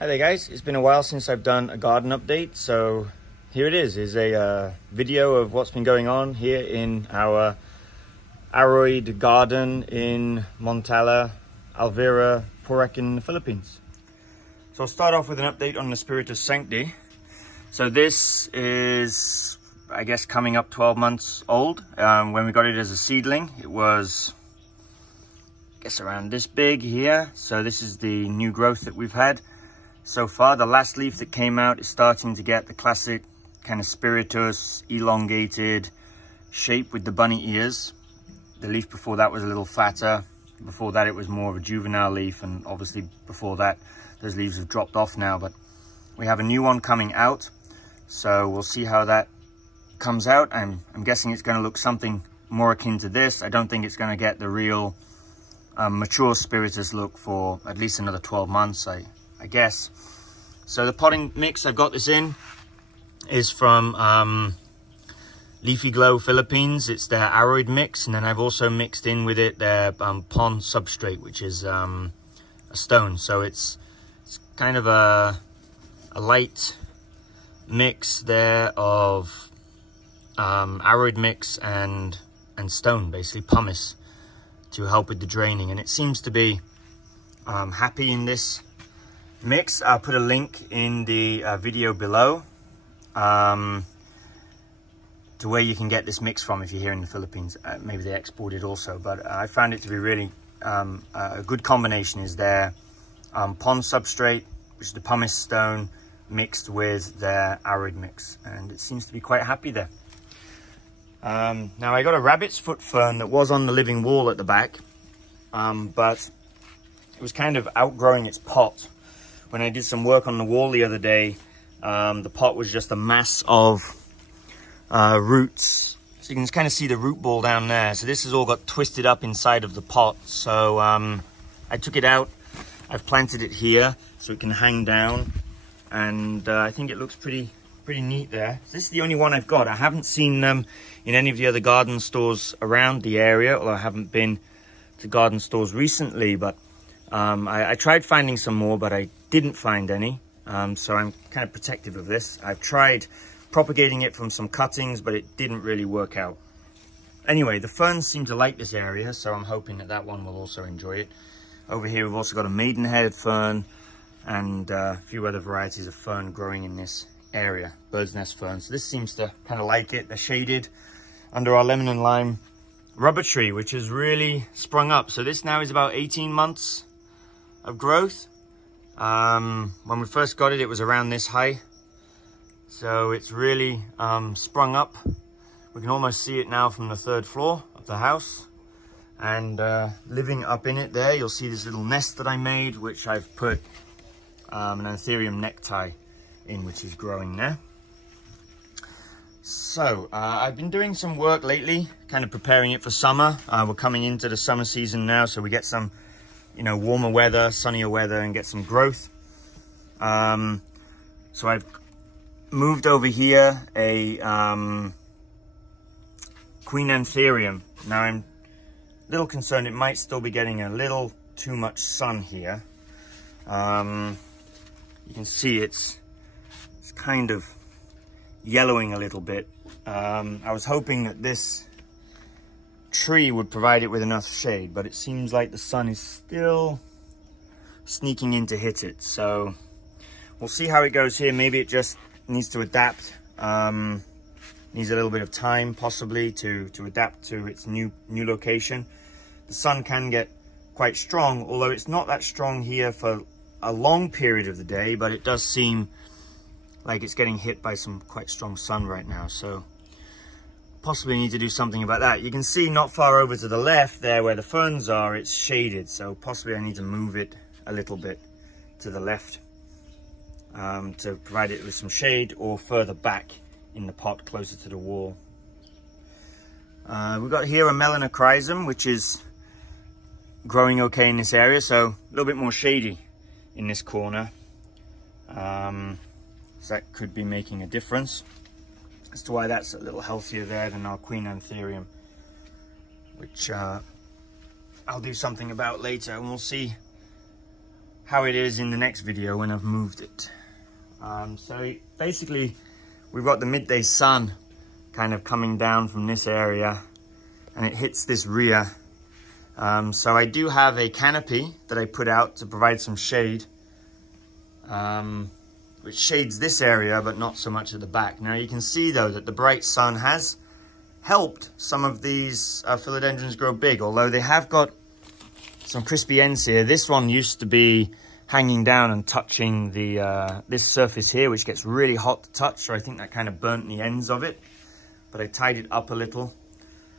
Hi there guys, it's been a while since I've done a garden update, so here it is a video of what's been going on here in our Aroid garden in Montala, Alvira, Porec in the Philippines. So I'll start off with an update on the Spiritus Sancti. So this is, I guess, coming up 12 months old. When we got it as a seedling, it was, I guess, around this big here. So this is the new growth that we've had so far. The last leaf that came out is starting to get the classic kind of Spiritus elongated shape with the bunny ears. The leaf before that was a little fatter. Before that it was more of a juvenile leaf, and obviously before that those leaves have dropped off now, but we have a new one coming out, so we'll see how that comes out. I'm guessing it's going to look something more akin to this. I don't think it's going to get the real mature Spiritus look for at least another 12 months, I guess. So the potting mix I've got this in is from Leafy Glow Philippines. It's their Aroid mix, and then I've also mixed in with it their pond substrate, which is a stone. So it's kind of a light mix there of Aroid mix and stone, basically pumice, to help with the draining, and it seems to be happy in this mix. I'll put a link in the video below to where you can get this mix from if you're here in the Philippines. Maybe they export it also, but I found it to be really a good combination. Is their pond substrate, which is the pumice stone, mixed with their Aroid mix, and it seems to be quite happy there. Now I got a rabbit's foot fern that was on the living wall at the back, but it was kind of outgrowing its pot. When I did some work on the wall the other day, the pot was just a mass of roots. So you can kind of see the root ball down there. So this has all got twisted up inside of the pot. So I took it out. I've planted it here so it can hang down. And I think it looks pretty neat there. So this is the only one I've got. I haven't seen them in any of the other garden stores around the area, although I haven't been to garden stores recently. But I tried finding some more, but I didn't find any. So I'm kind of protective of this. I've tried propagating it from some cuttings, but it didn't really work out. Anyway, the ferns seem to like this area, so I'm hoping that that one will also enjoy it. Over here we've also got a maidenhair fern and a few other varieties of fern growing in this area, bird's nest ferns. So this seems to kind of like it. They're shaded under our lemon and lime rubber tree, which has really sprung up. So this now is about 18 months of growth. When we first got it, it was around this high. So it's really sprung up. We can almost see it now from the 3rd floor of the house. And living up in it there, you'll see this little nest that I made, which I've put an Anthurium necktie in, which is growing there. So I've been doing some work lately, kind of preparing it for summer. We're coming into the summer season now, so we get some, you know, warmer weather, sunnier weather, and get some growth. So I've moved over here a Queen Anthurium. Now I'm a little concerned it might still be getting a little too much sun here. You can see it's kind of yellowing a little bit. I was hoping that this tree would provide it with enough shade, but it seems like the sun is still sneaking in to hit it. So we'll see how it goes here. Maybe it just needs to adapt. Needs a little bit of time possibly to adapt to its new location. The sun can get quite strong, although it's not that strong here for a long period of the day, but it does seem like it's getting hit by some quite strong sun right now. So possibly need to do something about that. You can see not far over to the left there where the ferns are, it's shaded. So possibly I need to move it a little bit to the left to provide it with some shade, or further back in the pot closer to the wall. We've got here a melanochrysum, which is growing okay in this area, so a little bit more shady in this corner. So that could be making a difference as to why that's a little healthier there than our Queen Anthurium, which I'll do something about later, and we'll see how it is in the next video when I've moved it. So basically we've got the midday sun kind of coming down from this area and it hits this rear. So I do have a canopy that I put out to provide some shade, which shades this area but not so much at the back. Now you can see though that the bright sun has helped some of these philodendrons grow big, although they have got some crispy ends here. This one used to be hanging down and touching the this surface here, which gets really hot to touch, so I think that kind of burnt the ends of it, but I tied it up a little.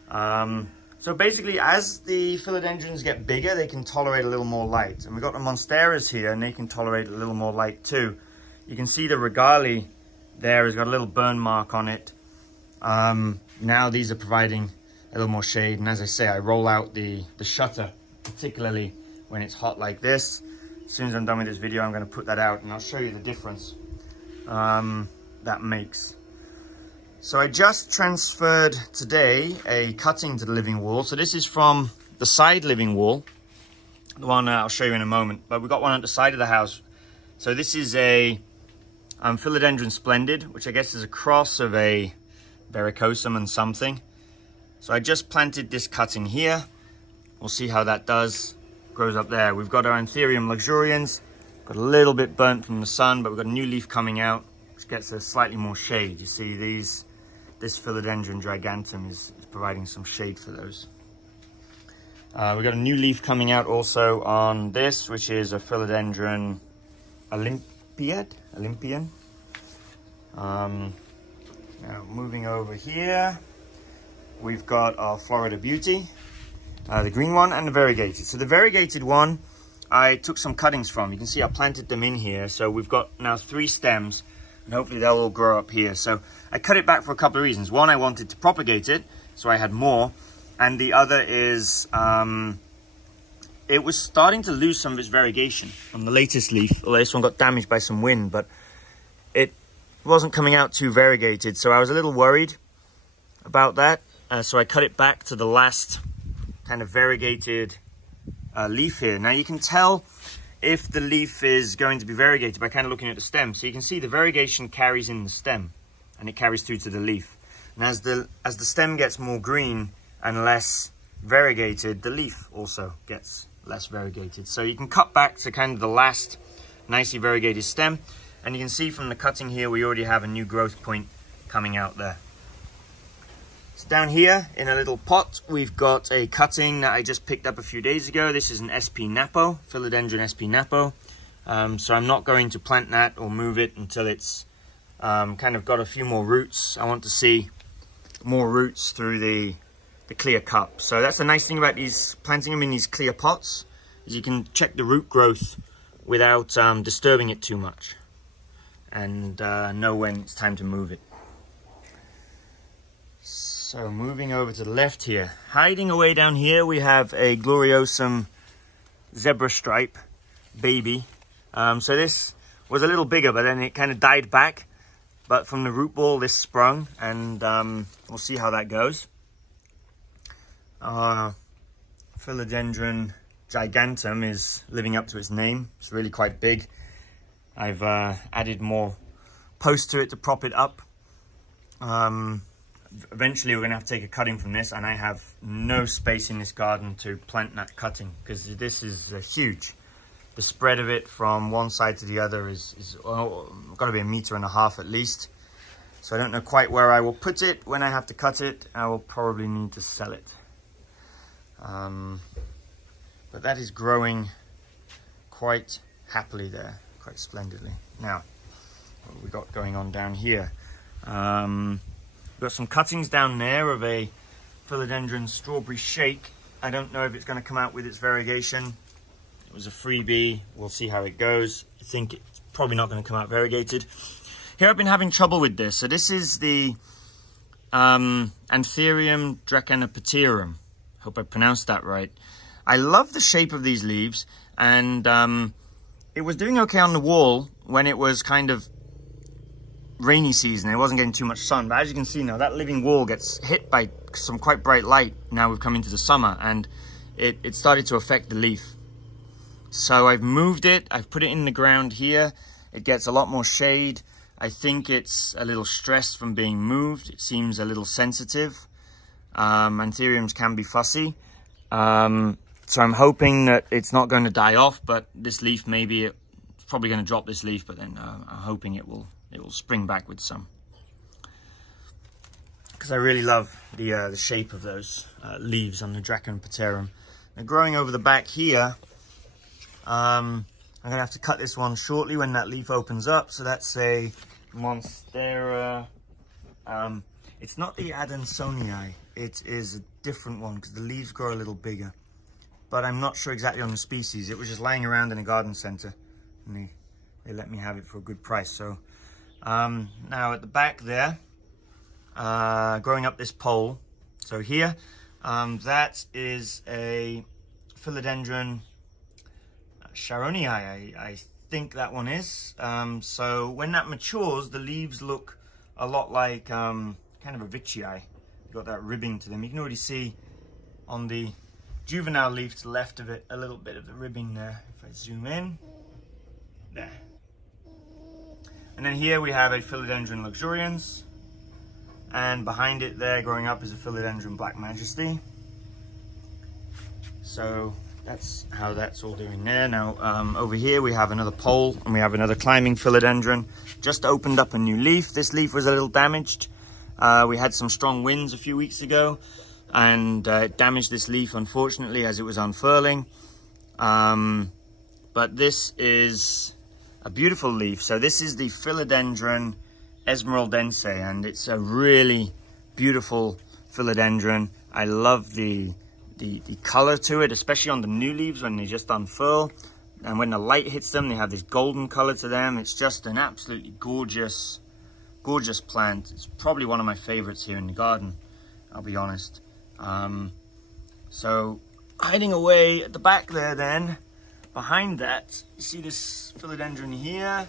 So basically, as the philodendrons get bigger, they can tolerate a little more light, and we've got the Monsteras here and they can tolerate a little more light too. You can see the regali there has got a little burn mark on it. Now these are providing a little more shade, and as I say, I roll out the shutter, particularly when it's hot like this. As soon as I'm done with this video, I'm going to put that out and I'll show you the difference that makes. So I just transferred today a cutting to the living wall. So this is from the side living wall, the one I'll show you in a moment, but we've got one at the side of the house. So this is a Philodendron Splendid, which I guess is a cross of a varicosum and something. So I just planted this cutting here. We'll see how that does. Grows up there. We've got our Anthurium luxurians, got a little bit burnt from the sun, but we've got a new leaf coming out, which gets a slightly more shade. You see this Philodendron gigantum is providing some shade for those. We've got a new leaf coming out also on this, which is a Philodendron Olympian. Now moving over here, we've got our Florida Beauty, the green one, and the variegated. So the variegated one, I took some cuttings from. You can see I planted them in here. So we've got now 3 stems, and hopefully they'll all grow up here. So I cut it back for a couple of reasons. One, I wanted to propagate it, so I had more. And the other is, it was starting to lose some of its variegation on the latest leaf. Although this one got damaged by some wind, but it wasn't coming out too variegated. So I was a little worried about that. So I cut it back to the last kind of variegated leaf here. Now you can tell if the leaf is going to be variegated by kind of looking at the stem. So you can see the variegation carries in the stem and it carries through to the leaf. And as the stem gets more green and less variegated, the leaf also gets less variegated. So you can cut back to kind of the last nicely variegated stem, and you can see from the cutting here we already have a new growth point coming out there. So down here in a little pot we've got a cutting that I just picked up a few days ago. This is an SP Napo, Philodendron SP Napo. So I'm not going to plant that or move it until it's kind of got a few more roots. I want to see more roots through the clear cup. So that's the nice thing about these, planting them in these clear pots, is you can check the root growth without disturbing it too much, and know when it's time to move it. So moving over to the left here, hiding away down here, we have a gloriosum zebra stripe baby. So this was a little bigger, but then it kind of died back. But from the root ball, this sprung, and we'll see how that goes. Philodendron gigantum is living up to its name. It's really quite big. I've added more posts to it to prop it up. Eventually we're going to have to take a cutting from this, and I have no space in this garden to plant that cutting because this is huge. The spread of it from one side to the other is got to be 1.5 meters at least. So I don't know quite where I will put it when I have to cut it. I will probably need to sell it. But that is growing quite happily there, quite splendidly. Now, what have we got going on down here? We've got some cuttings down there of a Philodendron Strawberry Shake. I don't know if it's going to come out with its variegation. It was a freebie. We'll see how it goes. I think it's probably not going to come out variegated. Here I've been having trouble with this. So this is the Anthurium Dracaena. Hope I pronounced that right. I love the shape of these leaves, and it was doing okay on the wall when it was kind of rainy season. It wasn't getting too much sun, but as you can see now, that living wall gets hit by some quite bright light. Now we've come into the summer, and it started to affect the leaf. So I've moved it, I've put it in the ground here. It gets a lot more shade. I think it's a little stressed from being moved. It seems a little sensitive. Anthuriums can be fussy. So I'm hoping that it's not going to die off, but this leaf, maybe it's probably going to drop this leaf, but then I'm hoping it will spring back with some. Because I really love the shape of those leaves on the Dracaena Patrim. Now growing over the back here, I'm going to have to cut this one shortly when that leaf opens up. So that's a Monstera. It's not the Adansonii. It is a different one because the leaves grow a little bigger. But I'm not sure exactly on the species. It was just lying around in a garden centre, and they let me have it for a good price. So now at the back there, growing up this pole. So here, that is a Philodendron Sharoni, I think that one is. So when that matures, the leaves look a lot like kind of a Vichii. Got that ribbing to them. You can already see on the juvenile leaf to the left of it a little bit of the ribbing there. If I zoom in, there. And then here we have a Philodendron luxurians, and behind it there, growing up, is a Philodendron Black Majesty. So that's how that's all doing there. Now over here we have another pole, and we have another climbing Philodendron. Just opened up a new leaf. This leaf was a little damaged. We had some strong winds a few weeks ago, and it damaged this leaf, unfortunately, as it was unfurling. But this is a beautiful leaf. So this is the Philodendron Esmeraldense, and it's a really beautiful philodendron. I love the color to it, especially on the new leaves when they just unfurl. And when the light hits them, they have this golden color to them. It's just an absolutely gorgeous plant. It's probably one of my favorites here in the garden, I'll be honest. So hiding away at the back there then, behind that, you see this philodendron here.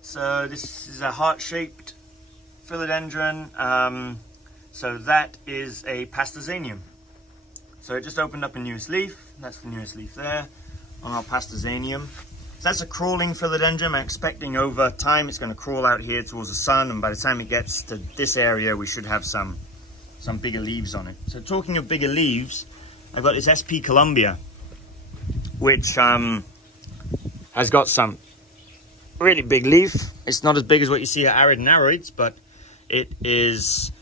So this is a heart-shaped philodendron. So that is a Pastasanium. So it just opened up a newest leaf. That's the newest leaf there on our Pastasanium. So that's a crawling philodendron. I'm expecting over time it's going to crawl out here towards the sun, and by the time it gets to this area, we should have some bigger leaves on it. So talking of bigger leaves, I've got this SP Colombia, which has got some really big leaf. It's not as big as what you see at Arid and Aroids, but it is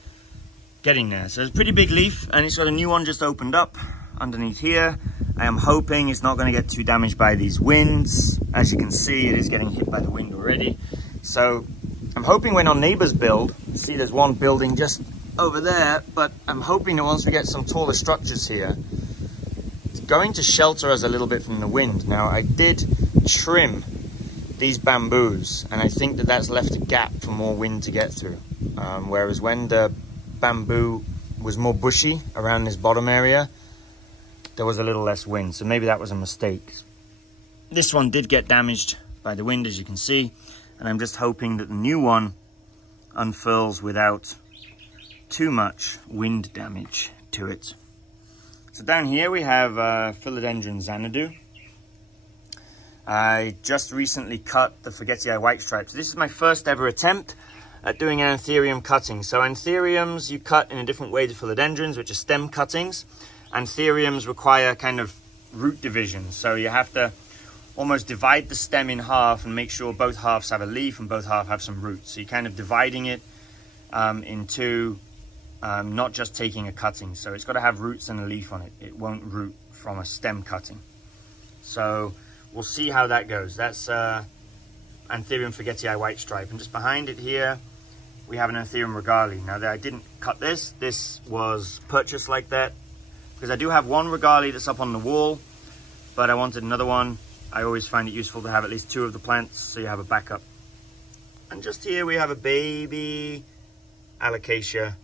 getting there. So it's a pretty big leaf, and it's got a new one just opened up underneath here. I am hoping it's not going to get too damaged by these winds. As you can see, it is getting hit by the wind already. So I'm hoping when our neighbors build, see there's one building just over there, but I'm hoping that once we get some taller structures here, it's going to shelter us a little bit from the wind. Now I did trim these bamboos, and I think that that's left a gap for more wind to get through. Whereas when the bamboo was more bushy around this bottom area, there was a little less wind, so maybe that was a mistake. This one did get damaged by the wind, as you can see, and I'm just hoping that the new one unfurls without too much wind damage to it. So down here we have Philodendron Xanadu. I just recently cut the Forgetii white stripes. This is my first ever attempt at doing Anthurium cutting. So Anthuriums you cut in a different way to Philodendrons, which are stem cuttings. Anthuriums require kind of root division. So you have to almost divide the stem in half and make sure both halves have a leaf and both halves have some roots. So you're kind of dividing it in two, not just taking a cutting. So it's got to have roots and a leaf on it. It won't root from a stem cutting. So we'll see how that goes. That's Anthurium Forgetii white stripe. And just behind it here, we have an Anthurium regali. Now I didn't cut this. This was purchased like that, because I do have one regali that's up on the wall, but I wanted another one. I always find it useful to have at least two of the plants, so you have a backup. And just here we have a baby Alocasia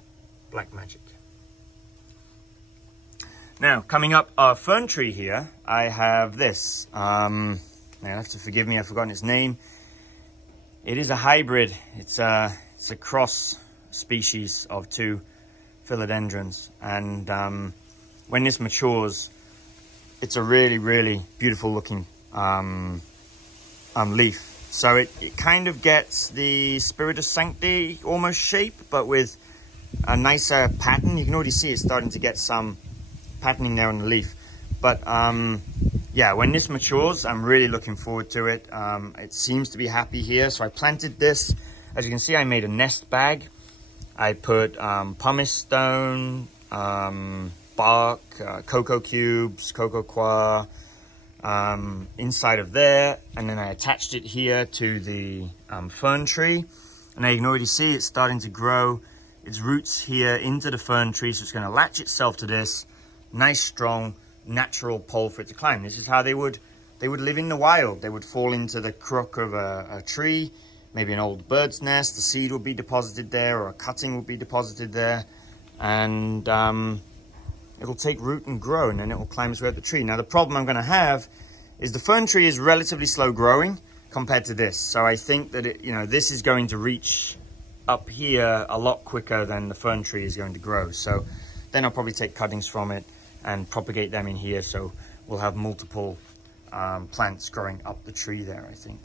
Black Magic. Now, coming up our fern tree here, I have this. Now, you'll have to forgive me, I've forgotten its name. It is a hybrid. It's a cross species of two philodendrons. And when this matures, it's a really, really beautiful looking leaf. So it kind of gets the Spiritus Sancti almost shape, but with a nicer pattern. You can already see it's starting to get some patterning there on the leaf. But yeah, when this matures, I'm really looking forward to it. It seems to be happy here. So I planted this. As you can see, I made a nest bag. I put pumice stone, bark, cocoa cubes, cocoa coir, inside of there, and then I attached it here to the fern tree. And now you can already see it's starting to grow its roots here into the fern tree, so it's going to latch itself to this nice strong natural pole for it to climb. This is how they would live in the wild. They would fall into the crook of a tree, maybe an old bird's nest. The seed would be deposited there, or a cutting would be deposited there, and it'll take root and grow, and then it will climb its way up the tree. Now the problem I'm going to have is the fern tree is relatively slow growing compared to this. So I think that this is going to reach up here a lot quicker than the fern tree is going to grow. So then I'll probably take cuttings from it and propagate them in here. So we'll have multiple plants growing up the tree there, I think.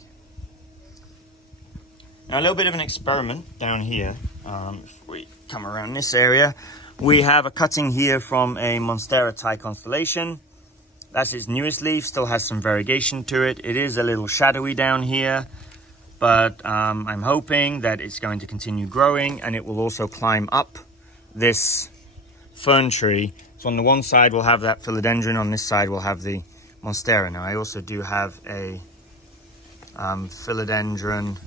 Now a little bit of an experiment down here. If we come around this area, we have a cutting here from a Monstera Thai Constellation. That's its newest leaf, still has some variegation to it. It is a little shadowy down here, but I'm hoping that it's going to continue growing, and it will also climb up this fern tree. So on the one side we'll have that philodendron, on this side we'll have the Monstera. Now I also do have a philodendron,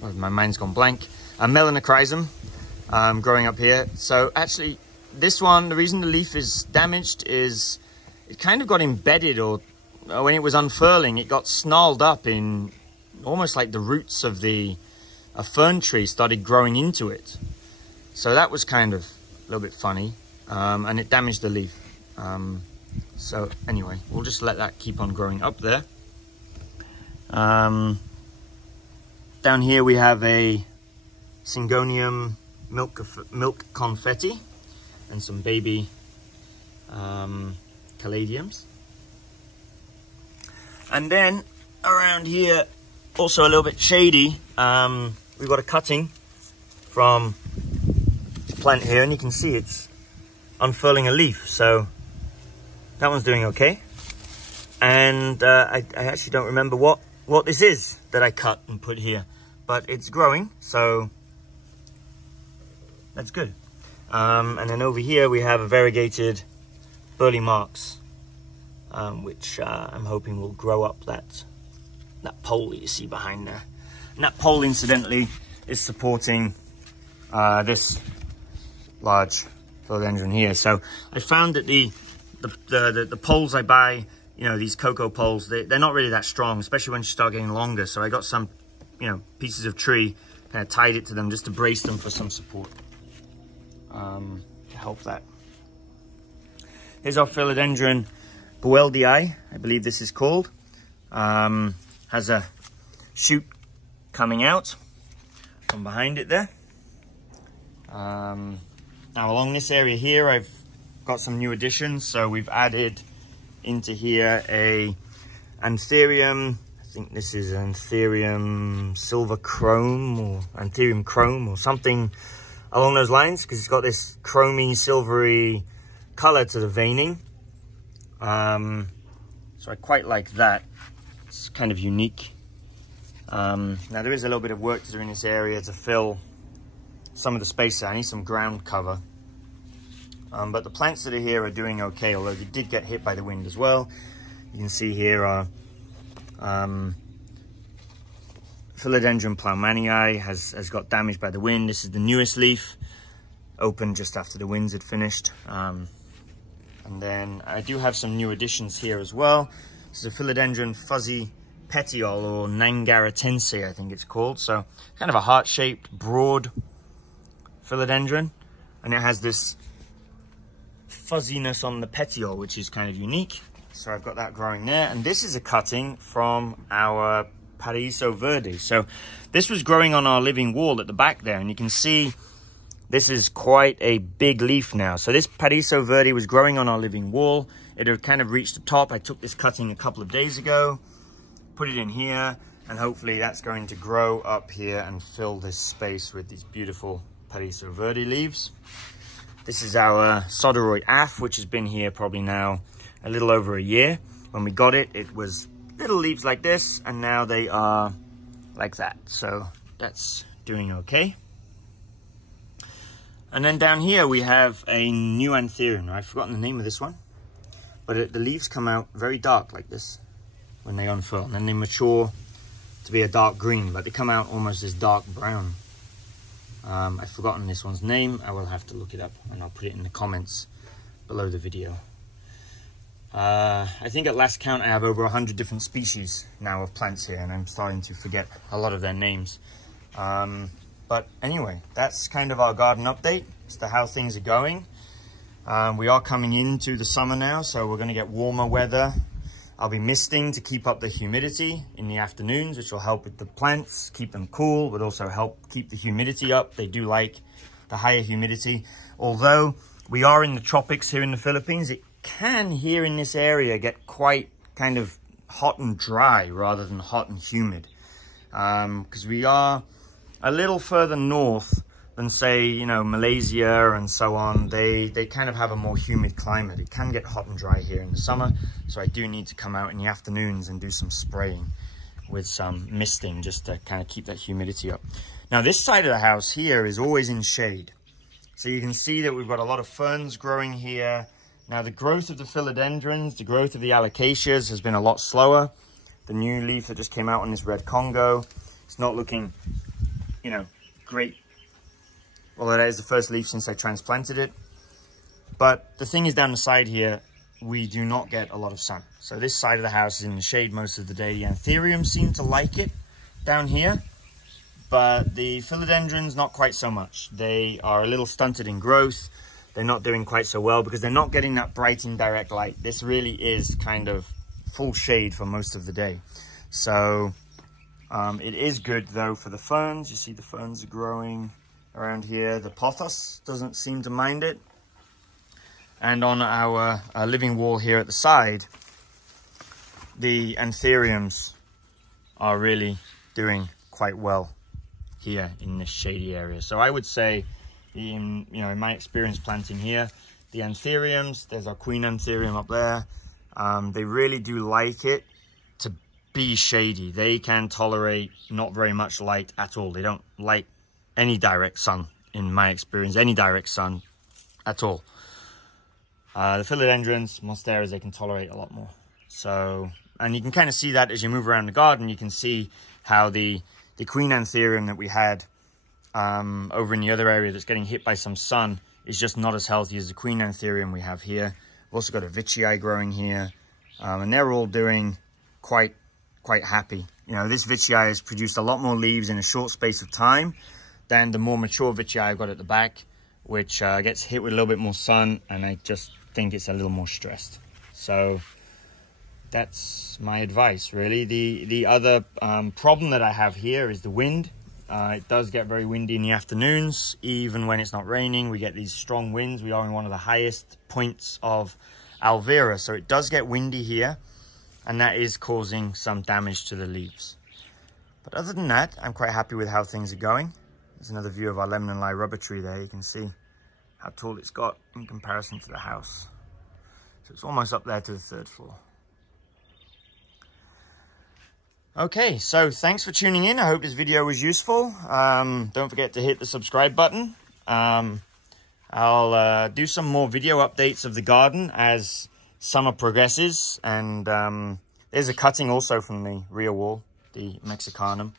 my mind's gone blank, a melanochrysum growing up here. So actually this one, the reason the leaf is damaged is it kind of got embedded, or when it was unfurling, it got snarled up in almost like the roots of a fern tree started growing into it. So that was kind of a little bit funny, and it damaged the leaf. So anyway, we'll just let that keep on growing up there. Down here we have a Syngonium milk confetti and some baby caladiums. And then around here, also a little bit shady, we've got a cutting from the plant here, and you can see it's unfurling a leaf. So that one's doing okay. And I actually don't remember what this is that I cut and put here, but it's growing, so that's good. And then over here we have a variegated burley marks, which I'm hoping will grow up that pole that you see behind there. And that pole, incidentally, is supporting this large philodendron here. So I found that the poles I buy, these cocoa poles, they're not really that strong, especially when you start getting longer. So I got some, pieces of tree, kind of tied it to them just to brace them for some support, to help that. Here's our Philodendron Bueldii, I believe this is called. Has a shoot coming out from behind it there. Now along this area here, I've got some new additions. So we've added into here a Anthurium. I think this is Anthurium silver chrome, or Anthurium chrome, or something along those lines, because it's got this chromy silvery color to the veining. So I quite like that. It's kind of unique. Now there is a little bit of work to do in this area to fill some of the space there. I need some ground cover. But the plants that are here are doing okay, although they did get hit by the wind as well. You can see here our Philodendron Ploumanii has got damaged by the wind. This is the newest leaf, opened just after the winds had finished. And then I do have some new additions here as well. This is a Philodendron Fuzzy Petiole, or Nangaratense, I think it's called. So kind of a heart-shaped, broad philodendron. And it has this fuzziness on the petiole, which is kind of unique. So I've got that growing there. And this is a cutting from our Paraiso Verde. So this was growing on our living wall at the back there, and you can see this is quite a big leaf now. So this Paraiso Verde was growing on our living wall. it had kind of reached the top. I took this cutting a couple of days ago, put it in here, and hopefully that's going to grow up here and fill this space with these beautiful Patrim Verde leaves. This is our Aroid AF, which has been here probably now a little over a year. When we got it, it was little leaves like this, and now they are like that. So that's doing okay. And then down here we have a new Anthurium. I've forgotten the name of this one, but the leaves come out very dark like this when they unfurl, and then they mature to be a dark green, but they come out almost this dark brown. I've forgotten this one's name. I will have to look it up, and I'll put it in the comments below the video. I think at last count I have over 100 different species now of plants here, and I'm starting to forget a lot of their names. But anyway, that's kind of our garden update as to how things are going. We are coming into the summer now, so we're going to get warmer weather. I'll be misting to keep up the humidity in the afternoons, which will help with the plants, keep them cool, but also help keep the humidity up. They do like the higher humidity. Although we are in the tropics here in the Philippines, it can here in this area get quite kind of hot and dry rather than hot and humid. Because we are a little further north than, say, you know, Malaysia and so on. They kind of have a more humid climate. It can get hot and dry here in the summer, so I do need to come out in the afternoons and do some spraying with some misting just to kind of keep that humidity up. Now this side of the house here is always in shade, so you can see that we've got a lot of ferns growing here. Now the growth of the philodendrons, the growth of the alocasias has been a lot slower. The new leaf that just came out on this red Congo, it's not looking, you know, great. Well, that is the first leaf since I transplanted it. But the thing is, down the side here, we do not get a lot of sun. So this side of the house is in the shade most of the day. The Anthuriums seem to like it down here, but the philodendrons, not quite so much. They are a little stunted in growth. They're not doing quite so well because they're not getting that bright indirect light. This really is kind of full shade for most of the day. So it is good though for the ferns. You see the ferns are growing around here. The pothos doesn't seem to mind it. And on our living wall here at the side, the Anthuriums are really doing quite well here in this shady area. So I would say, in my experience planting here, the Anthuriums, there's our Queen Anthurium up there, they really do like it to be shady. They can tolerate not very much light at all. They don't like any direct sun, in my experience, any direct sun at all. The philodendrons, monsteras, they can tolerate a lot more. So, and you can kind of see that as you move around the garden. You can see how the Queen Anthurium that we had over in the other area that's getting hit by some sun is just not as healthy as the Queen Anthurium we have here. We've also got a Vichii growing here, and they're all doing quite happy. You know, this Vichii has produced a lot more leaves in a short space of time than the more mature Vichii I've got at the back, which gets hit with a little bit more sun, and I just think it's a little more stressed. So that's my advice, really. The other problem that I have here is the wind. It does get very windy in the afternoons. Even when it's not raining, we get these strong winds. We are in one of the highest points of Alvera, so it does get windy here, and that is causing some damage to the leaves. But other than that, I'm quite happy with how things are going. There's another view of our lemon and lye rubber tree there. You can see how tall it's got in comparison to the house. So it's almost up there to the 3rd floor. Okay, so thanks for tuning in. I hope this video was useful. Don't forget to hit the subscribe button. I'll do some more video updates of the garden as summer progresses. And there's a cutting also from the rear wall, the Mexicanum.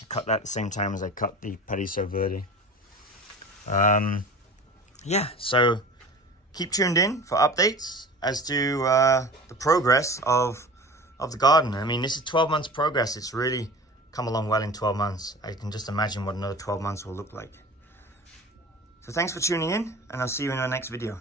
I cut that at the same time as I cut the Patrim Verde. Yeah, so keep tuned in for updates as to the progress of the garden. I mean, this is 12 months progress. It's really come along well in 12 months. I can just imagine what another 12 months will look like. So thanks for tuning in, and I'll see you in our next video.